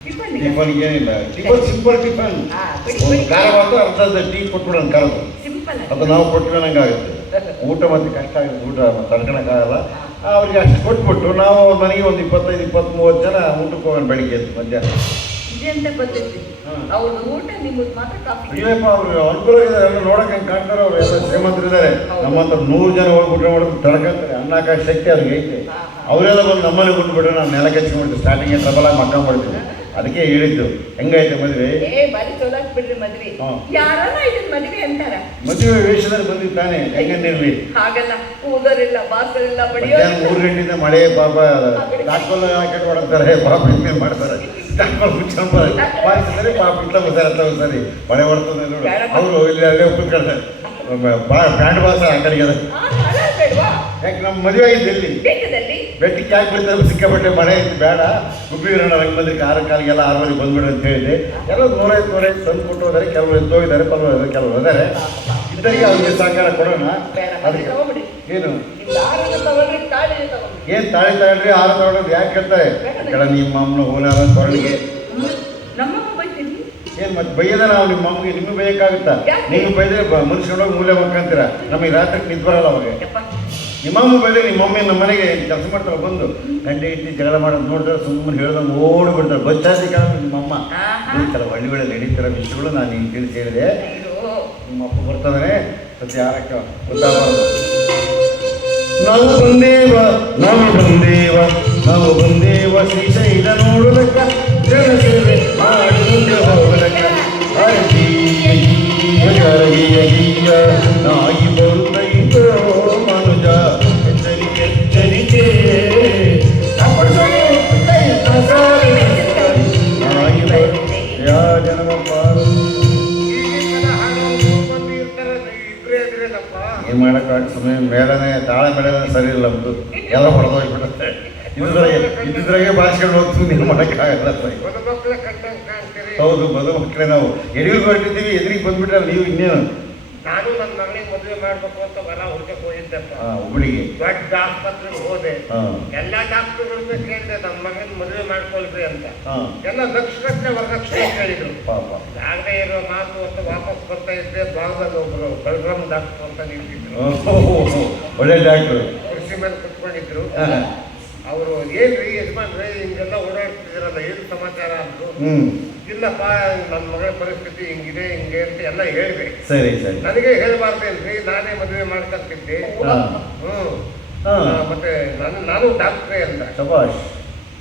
Tiffin ಏನಿಲ್ಲ. Tiffin simple tiffin ಅರ್ಧದ tea ಕೊಟ್ಬಿಡೋಣ ಕರೆದು ಅದು ನಾವು ಕೊಟ್ವಿ ಆಗುತ್ತೆ. ಊಟ ಮತ್ತೆ ಕಷ್ಟ ಆಗುತ್ತೆ. ಊಟ ತಡ್ಕೊಳಕ್ಕಾಗಲ್ಲ ಅವ್ರಿಗೆ ಅಷ್ಟು ಕೊಟ್ಬಿಟ್ಟು ನಾವು ಅವ್ರ ಮನೆಗೆ ಒಂದು ಇಪ್ಪತ್ತೈದು ಇಪ್ಪತ್ತ್ ಮೂವತ್ತು ಜನ ಊಟಕ್ಕೆ ಹೋಗೋಣ ಬೆಳಿಗ್ಗೆ ಎದ್ದು ಮಧ್ಯಾಹ್ನ. ಊಟ ಇಲ್ಲಪ್ಪ ಅವರು ಅನುಕೂಲ ಇದ್ದಾರೆ ಎಲ್ಲ ನೋಡಕ್ಕೆ ಹೆಂಗೆ ಕಾಣ್ತಾರೆ ಅವ್ರು ಎಲ್ಲ ಶ್ರೀಮಂತರಿದ್ದಾರೆ. ನಮ್ಮಂತ ನೂರು ಜನ ಹೋಗ್ಬಿಟ್ರೆ ಮಾಡೋದು ತಡ್ಕೊಂತಾರೆ ಅನ್ನಕಾಶ ಶಕ್ತಿ ಅವ್ರಿಗೆ ಐತೆ. ಅವರೆಲ್ಲ ಬಂದು ನಮ್ಮಲ್ಲಿ ಬಿಟ್ಬಿಟ್ರೆ ನಾನು ನೆಲ ಕಚ್ಕೊಂಡ್ಬಿಡ್ತೀವಿ ಸ್ಟಾರ್ಟಿಂಗ್ ಟ್ರಬಲ್ ಮಕ್ಕೊಂಡ್ಬಿಡ್ತೀವಿ ಅದಕ್ಕೆ ಹೇಳಿದ್ದು. ಹೆಂಗಾಯ್ತು ಮದುವೆ? ಏ ಬಾರಿ ಚೋಲಾಕ್ ಬಿಡ್ರಿ ಮದ್ವೆ. ಹಾ. ಯಾರನ್ನ ಇದನ್ ಮದ್ವೆ ಅಂತಾರ? ಮದುವೆ ವೇಷದಲ್ಲಿ ಬಂದಿದ್ದು ತಾನೇ ಹೆಂಗನ್ನಿರ್ಲಿ ಹಾಗಲ್ಲ ಕೂದರಿಲ್ಲ ಬಾಸರಿಲ್ಲ ಮಧ್ಯಾಹ್ನ ಬಡಿಯೋರಿಲ್ಲ ಮೂರು ಗಂಟೆಯಿಂದ ಮಳೆ ಪಾಪ ದಾಟ್ಕೊಲ್ಲ ಹಾಕಿ ಹೊಡಕ್ತಾರೆ ಪಾಪ ಹಿಂಗೆ ಮಾಡ್ತಾರೆ. ದಾಟ್ಕೊಲ್ ಮುಚ್ಕೊಂಡ್ಬಾರೆ ಬಾರಿಸಿದ್ರೆ ಪಾಪ ಇತ್ತ ಸರಿ ಅಂತ ಸರಿ. ಮಳೆ ಹೊಡ್ತದೆ ನೋಡು. ಅವರು ಇಲ್ಲಿ ಅಲ್ಲೇ ಕೂತ್ಕೊಳ್ತಾರೆ ಬ್ರ್ಯಾಂಡ್ ಬಾಸ ಆ ಕಡೆಗೆ ಅದು ಆ, ಅಲ್ಲ ಬೇಡ್ವಾ? ಯಾಕೆ ನಮ್ಮ ಮದುವೆ ಆಗಿದ್ದು ಎಲ್ಲಿ ಬೆಟ್ಟದಲ್ಲಿ ಬೆಟ್ಟಿಗೆ ಯಾಕೆ ಬಿಡ್ತಾರೆ ಸಿಕ್ಕಾಪಟ್ಟೆ ಮಳೆ ಇತ್ತು ಬೇಡ. ಗುಬ್ಬಿಗಿರೋಣ ರಂಗಮಂದಿರಕ್ಕೆ ಆರು ಕಾಲಿಗೆಲ್ಲ ಆರು ಮನೆಗೆ ಬಂದ್ಬಿಡು ಅಂತ ಹೇಳಿದೆ. ಎಲ್ಲ ನೂರೈದು ನೂರೈದು ತಂದು ಕೊಟ್ಟು ಹೋದರೆ ಕೆಲವರು ಎದ್ದೋಗಿದ್ದಾರೆ ಪರವಾಗಿಲ್ಲ ಕೆಲವರು ಇದ್ದಾರೆ. ಇದ್ದರಿಗೆ ಅವ್ರಿಗೆ ಸಹಕಾರ ಕೊಡೋಣ. ಅದಕ್ಕೆ ಏನು? ಏನು ತಾಳಿ ತಾಳ್ರಿ ಆರು ತಗೊಳ್ಳೋದು ಯಾಕೆ ಕೇಳ್ತಾರೆ ಕೆಳ ನಿಮ್ಮ ಅಮ್ಮನ ಹೋಲಾರ ತೊರಳಿಗೆ ಏನು ಮತ್ತೆ ಬೈಯದ ನಾವು ನಿಮ್ಮ ಅಮ್ಮಗೆ ನಿಮಗೆ ಬೈಯಕ್ಕಾಗುತ್ತಾ? ಯಾಕೆ? ನೀವು ಬೈದ್ರೆ ಮುನ್ಸ್ಕೊಂಡೋಗಿ ಮೂಲೆ ಮಕ್ಕಂತೀರ ನಮಗೆ ರಾತ್ರಿ ನಿಂತು ಬರಲ್ಲ ಅವಾಗ. ಯಪ್ಪ ಬೆಳಗ್ಗೆ ನಿಮ್ಮ ಮಮ್ಮಿ ನಮ್ಮ ಮನೆಗೆ ಕೆಲಸ ಮಾಡ್ತಾರೆ ಬಂದು ಗಂಟೆ ಇಟ್ಟು ಜಗಳ ಮಾಡೋದು ನೋಡಿದ್ರೆ ಸುಮ್ಮನೆ ಹೇಳ್ದಂಗೆ ಓಡಿ ಬಿಡ್ತಾರೆ ಬಚ್ಚಾಸಿ ಕೇಳ ನಿಮ್ಮ ಅಮ್ಮ. ಆಹಾ. ಈ ಥರ ಹಳ್ಳಿಗಳಲ್ಲಿ ನಡೀತಿರೋ ವಿಷಯಗಳು ನಾನು ಹಿಂಗೆ ತಿಳಿಸಿ ಹೇಳಿದೆ. ನಿಮ್ಮ ಅಪ್ಪ ಬರ್ತಾನೆ ಸತ್ಯ ಗೊತ್ತಾಗಬಾರ್ದು. ನಾವು ಬಂದೇವ ನಾವು ಬಂದೇವ ನಾವು ಬಂದೇವ. ಶ್ರೀಶೈಲ ನೋಡುವುದಕ್ಕ ಮಾಡಿ ಮುಂದೆ ಹೋಗುವುದಕ್ಕ ಮಾಡಕ್ಕಾಗ ತಾಳೆ ಮೇಳನೆ ಸರಿ ಇಲ್ಲ ನಮ್ದು ಎಲ್ಲ ಹೊಡೆದೋಗ್ಬಿಡುತ್ತೆ ಇದ್ರಾಗೆ ಇದ್ರಾಗೆ ಭಾಷೆಗಳು ಹೋಗ್ತೀವಿ ನೀವು ಮಾಡೋಕ್ಕಾಗಲ್ಲ ಹೌದು ಮದುವೆ ಮಕ್ಕಳೇ ನಾವು. ಎದುರಿಗೆ ಹೊರಟಿದ್ದೀವಿ ಎದುರಿಗೆ ಬಂದ್ಬಿಟ್ರೆ ನೀವು ಇನ್ನೇನು? ನಾನು ನನ್ನ ಮಗಳಿಗೆ ಮದುವೆ ಮಾಡ್ಬೇಕು ಅಂತ ಬರ ಹೊರಗೆ ಹೋಗಿದ್ದೆಪ್ಪ. ಹಾ ಹುಬ್ಳಿಗೆ. ದೊಡ್ಡ ಆಸ್ಪತ್ರೆಗೆ ಹೋದೆ. ಎಲ್ಲಾ ಡಾಕ್ಟರ್ಗಳನ್ನ ಕೇಳಿದೆ ನನ್ನ ಮಗನ ಮದುವೆ ಮಾಡ್ಕೊಳ್ರಿ ಅಂತ. ಎಲ್ಲ ದಕ್ಷಿಣಕ್ಕೆ ವರದಕ್ಷಿಣೆ ಕೇಳಿದ್ರು. ಆಗದೆ ಇರೋ ಮಾತು ಅಂತ ವಾಪಸ್ ಬರ್ತಾ ಇದ್ದೆ ಭಾಗದಲ್ಲಿ ಒಬ್ರು ಬಲರಾಮ್ ಡಾಕ್ಟರ್ ಅಂತ ನಿಂತಿದ್ರು. ಒಳ್ಳೆ ಡಾಕ್ಟರ್ ಕುರ್ಚಿ ಮೇಲೆ ಕುತ್ಕೊಂಡಿದ್ರು. ಅವರು ಏನ್ರಿ ಯಜಮಾನ್ರಿ ಹಿಂಗೆಲ್ಲ ಓಡಾಡ್ತಿದ್ದೀರಲ್ಲ ಏನು ಸಮಾಚಾರ ಅಂದ್ರು? ಇಲ್ಲಪ್ಪ ನನ್ನ ಮಗಳ ಪರಿಸ್ಥಿತಿ ಹಿಂಗಿದೆ ಹಿಂಗೆ ಅಂತ ಎಲ್ಲ ಹೇಳಿದೆ ಸರಿ ಸರಿ. ನನಗೆ ಹೇಳ್ಬಾರ್ದೇನ್ರಿ ನಾನೇ ಮದುವೆ ಮಾಡ್ಕೊಂತಿದ್ದೆ ಹ್ಮ್. ಮತ್ತೆ ನಾನು ನಾನು ಡಾಕ್ಟ್ರೇ ಅಂತ ಶಬಾಷ್.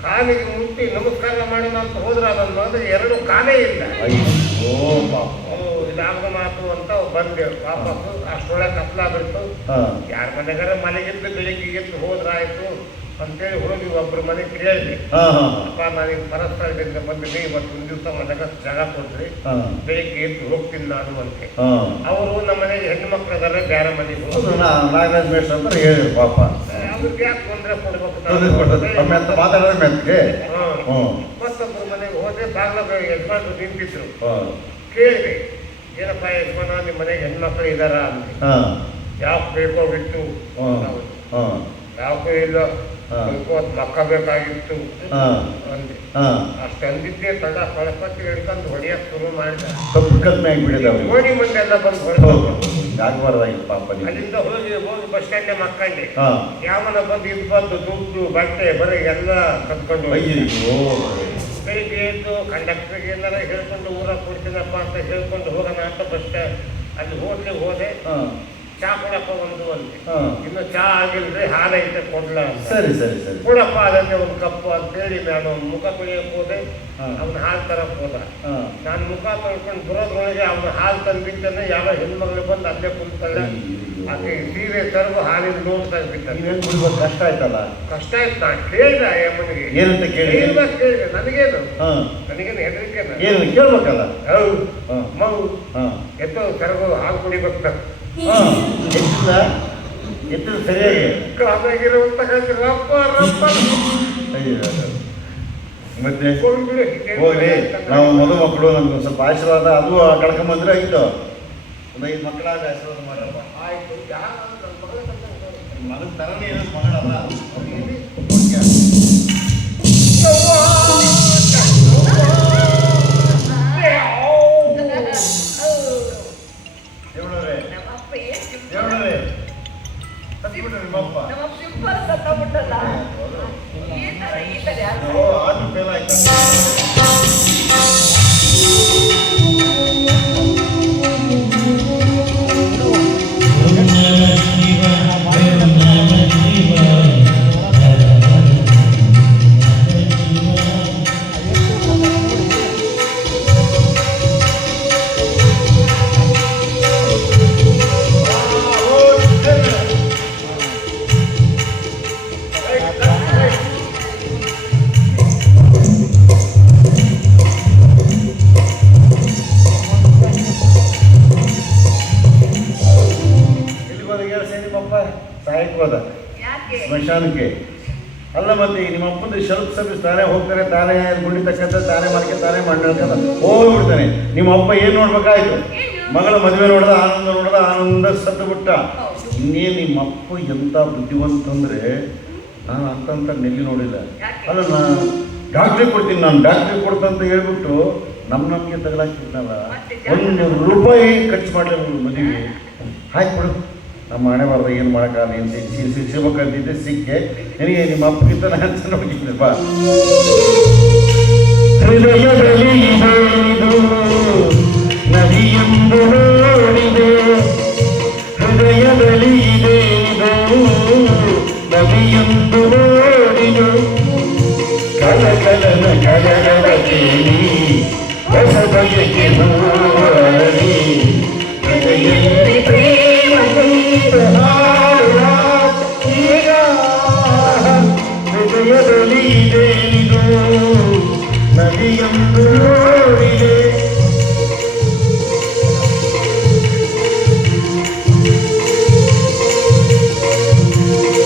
ಕಾಲಿಗೆ ಮುಟ್ಟಿ ನಮಸ್ಕಾರ ಮಾಡೋಣ ಅಂತ ಹೋದ್ರ ಅದನ್ನು ಅಂದ್ರೆ ಎರಡು ಕಾಲೇ ಇಲ್ಲ. ಅಯ್ಯೋ ಪಾಪ. ಇದಾಗದ ಮಾತು ಅಂತ ಬಂದೆ ವಾಪಸ್ಸು ಅಷ್ಟೊಳಗೆ ಕತ್ಲಾಗ್ಬಿಡ್ತು ಯಾರ ಮನೆಗಾರ ಮನೆಗಿದ್ದು ಬೆಳಿಗ್ಗೆ ಹೋದ್ರಾಯ್ತು ಅಂತೇಳಿ ಹೋಗಿ ಒಬ್ರು ಮನೆಗೆ ಕೇಳಿದೆ. ಅಪ್ಪ ನನಗೆ ಪರಸ್ಥಳದಿಂದ ಬಂದಿನಿ ಇವತ್ತು ಒಂದು ದಿವಸ ಮನೆಗೆ ಜಾಗ ಕೊಡ್ರಿ ಬೆಳಿಗ್ಗೆ ಎದ್ದು ಹೋಗ್ತೀನಿ ನಾನು ಅಂತೆ. ಅವರು ನಮ್ಮ ಮನೆಗೆ ಹೆಣ್ಣು ಮಕ್ಳು ಇದಾರೆ ಬೇರೆ ಮನೆಗೆ ನಾಗರಾಜ್ ಅಂತ ಹೇಳಿದ್ರು ಪಾಪ. ಅವ್ರಿಗೆ ಯಾಕೆ ತೊಂದರೆ ಕೊಡ್ಬೇಕು ಮಾತಾಡೋದು ಮೆತ್ತಗೆ. ಮತ್ತೊಬ್ಬರ ಮನೆಗೆ ಹೋದೆ ಬಾಗ್ಲ ಯಜಮಾನ್ರು ನಿಂತಿದ್ರು. ಕೇಳಿದೆ ಏನಪ್ಪ ಯಜಮಾನ ನಿಮ್ಮ ಮನೆಗೆ ಹೆಣ್ಮಕ್ಳು ಇದಾರ ಅಂದ್ರೆ ಯಾವ ಬೇಕೋ ಬಿಟ್ಟು ಯಾಕೋ ಇಲ್ಲ. ಅದ್ ಮಕ್ಕ ಬೇಕಾಗಿತ್ತು. ಹಾಂ. ಅಂದೆ. ಅಷ್ಟು ಅಂದಿದ್ದೆ ತಡ ಕಳಪತ್ತಿ ಹಿಡ್ಕೊಂಡು ಹೊಡಿಯಕ್ ಶುರು ಮಾಡಿದ. ತಪ್ಪು ಕಲ್ಪನೆ ಮಂದೆಲ್ಲ ಬಂದು ಹೌದು. ಹೊಡೆದ ಪಾಪ ನೀವು ಅಲ್ಲಿಂದ ಹೋಗಿ ಹೋಗಿ ಬಸ್ ಸ್ಟ್ಯಾಂಡ್ ಮಕ್ಕಂಡೆ ಯಾವನ ಬಂದು ಇದು ಬಂದು ದುಡ್ಡು ಬಟ್ಟೆ ಬರೀ ಎಲ್ಲ ಕದ್ಕೊಂಡು ಹೋಗಿ ಅಯ್ಯೋ ಬೆಳಿಗ್ಗೆ ಎದ್ದು ಕಂಡಕ್ಟರ್ಗೆ ಏನಾರ ಹೇಳ್ಕೊಂಡು ಊರಾಗ ಕೊಡ್ತೀನಪ್ಪ ಅಂತ ಹೇಳ್ಕೊಂಡು ಹೋಗೋಣ ಅಂತ ಬಸ್ ಅಲ್ಲಿ ಹೋಟ್ಲಿಗೆ ಹೋದೆ. ಚಾ ಕೊಡಪ್ಪ ಒಂದು ಅಂತೆ ಹಾಂ. ಇನ್ನು ಚಾ ಆಗಿಲ್ರಿ ಹಾಲೈತೆ ಕೊಡ್ಲ ಅಂತ. ಸರಿ ಸರಿ ಸರಿ. ಕೊಡಪ್ಪ ಅದನ್ನೇ ಒಂದು ಕಪ್ಪು ಅಂತೇಳಿ ನಾನು ಮುಖ ತೊಳೆಯಕ್ಕೆ ಹೋದೆ. ಅವನ ಹಾಲು ತರಕ್ ಹೋದ. ನಾನು ಮುಖ ತೊಳ್ಕೊಂಡು ಬರೋದ್ರೊಳಗೆ ಅವನ ಹಾಲು ತಂದ್ಬಿಟ್ಟನೆ ಯಾವ ಹೆಣ್ಮಗಳು ಬಂದು ಅಲ್ಲೇ ಕುಂತಾಳೆ. ಆಕೆ ಸೀರೆ ತರಗು ಹಾಲಿನ ಏನು ಬಿಡ್ಬೇಕು ಕಷ್ಟ ಆಯ್ತಲ್ಲ? ಕಷ್ಟ ಆಯ್ತು. ನಾನು ಕೇಳಿದೆ ಆ ಅಮ್ಮನಿಗೆ. ಏನಂತ ಕೇಳಿ ಕೇಳ್ಬೇಕು ಕೇಳಿದೆ ನನಗೇನು? ಹಾಂ. ನನಗೇನು ಹೆದರಿಕೆ ಏನು ಕೇಳ್ಬೇಕಲ್ಲ? ಹೌದು. ಮಗು. ಎತ್ತೋ ಕರಗು ಹಾಲು ಕುಡಿಬೇಕು. ಎತ್ತಿಲ್ಲ ಎತ್ತಿದ ಸರಿಯಾಗಿ ಕಾದಾಗಿರುವಂತ ರಪ್ಪ ರಪ್ಪ ಅಯ್ಯೋ ಮತ್ತೆ. ಹೋಗ್ಲಿ ನಾವು ಮದು ಮಕ್ಕಳು ನಮ್ಗೆ ಸ್ವಲ್ಪ ಆಶೀರ್ವಾದ ಅದು ಕಳ್ಕೊಂಬಂದ್ರೆ ಆಯ್ತು ಒಂದು ಐದು ಮಕ್ಕಳಾಗ ಆಶೀರ್ವಾದ ಮಾಡಪ್ಪ ಆಯ್ತು ಯಾರು ನನ್ನ ಮಗಳ ತರನೇ ಇರೋದು ಮಗಳಲ್ಲ ನಮ್ಮ ಸಿಂಪಲ್ ಸತ್ತ ಬಿಟ್ಟಲ್ಲ ಈ ತರ ಈ ತರ ಯಾರು? ಆಟೋ ಅದಕ್ಕೆ ಅಲ್ಲ ಮತ್ತೆ ನಿಮ್ಮ ಅಪ್ಪಂದು ಶೆಲ್ಫ್ ಸರ್ವಿಸ್ ತಾನೇ ಹೋಗ್ತಾರೆ ತಾನೇ ಗುಂಡಿತಕ್ಕಂಥ ತಾನೇ ಮಾರ್ಕೆ ತಾನೇ ಮಾಡ್ತಾರೆ ಹೋಗ್ಬಿಡ್ತಾನೆ. ನಿಮ್ಮ ಅಪ್ಪ ಏನು ನೋಡ್ಬೇಕಾಯ್ತು? ಮಗಳ ಮದುವೆ ನೋಡ್ದ ಆನಂದ ನೋಡ್ದ ಆನಂದ ಸತ್ತು ಬಿಟ್ಟ ಇನ್ನೇನು ನಿಮ್ಮ ಅಪ್ಪ ಎಂಥ ಬುದ್ಧಿವಂತ ಅಂದರೆ ನಾನು ಅಂತಂತ ನೆಲ್ಲಿ ನೋಡಿಲ್ಲ. ಅಲ್ಲ ನಾನು ಡಾಕ್ಟ್ರಿಗೆ ಕೊಡ್ತೀನಿ ನಾನು ಡಾಕ್ಟ್ರಿಗೆ ಕೊಡ್ತಂತ ಹೇಳ್ಬಿಟ್ಟು ನಮ್ಮ ನಮಗೆ ತಗಲಾಕಿದ್ನಲ್ಲ. ಒಂದು ರೂಪಾಯಿ ಖರ್ಚು ಮಾಡಲಿಲ್ಲ ಮದುವೆ ಹಾಕಿ ಕೊಡು ನಮ್ಮ ಹಣೆ ಬಾರ್ದ ಏನು ಮಾಡೋಕ್ಕಾಗಲ್ಲ ಏನು ಸಿಗ್ಬೇಕಂತಿದ್ದೆ ಸಿಕ್ಕೆ. ನಿನಗೆ ನಿಮ್ಮ ಅಪ್ಪಗಿಂತ ನಾನು ಚೆನ್ನಾಗಿದ್ದೆ ಬಾ. ಹೃದಯದಲ್ಲಿ ಇದು ನದಿಯೆಂದು ಹೃದಯದಲ್ಲಿ ಇದೆ ಕೇಳಿ ಹೊಸ ಬಗೆಗೆ ಎದುರಿದೆ ನಿದು ನದಿಯೊಂದು ನೋಡಿದೆ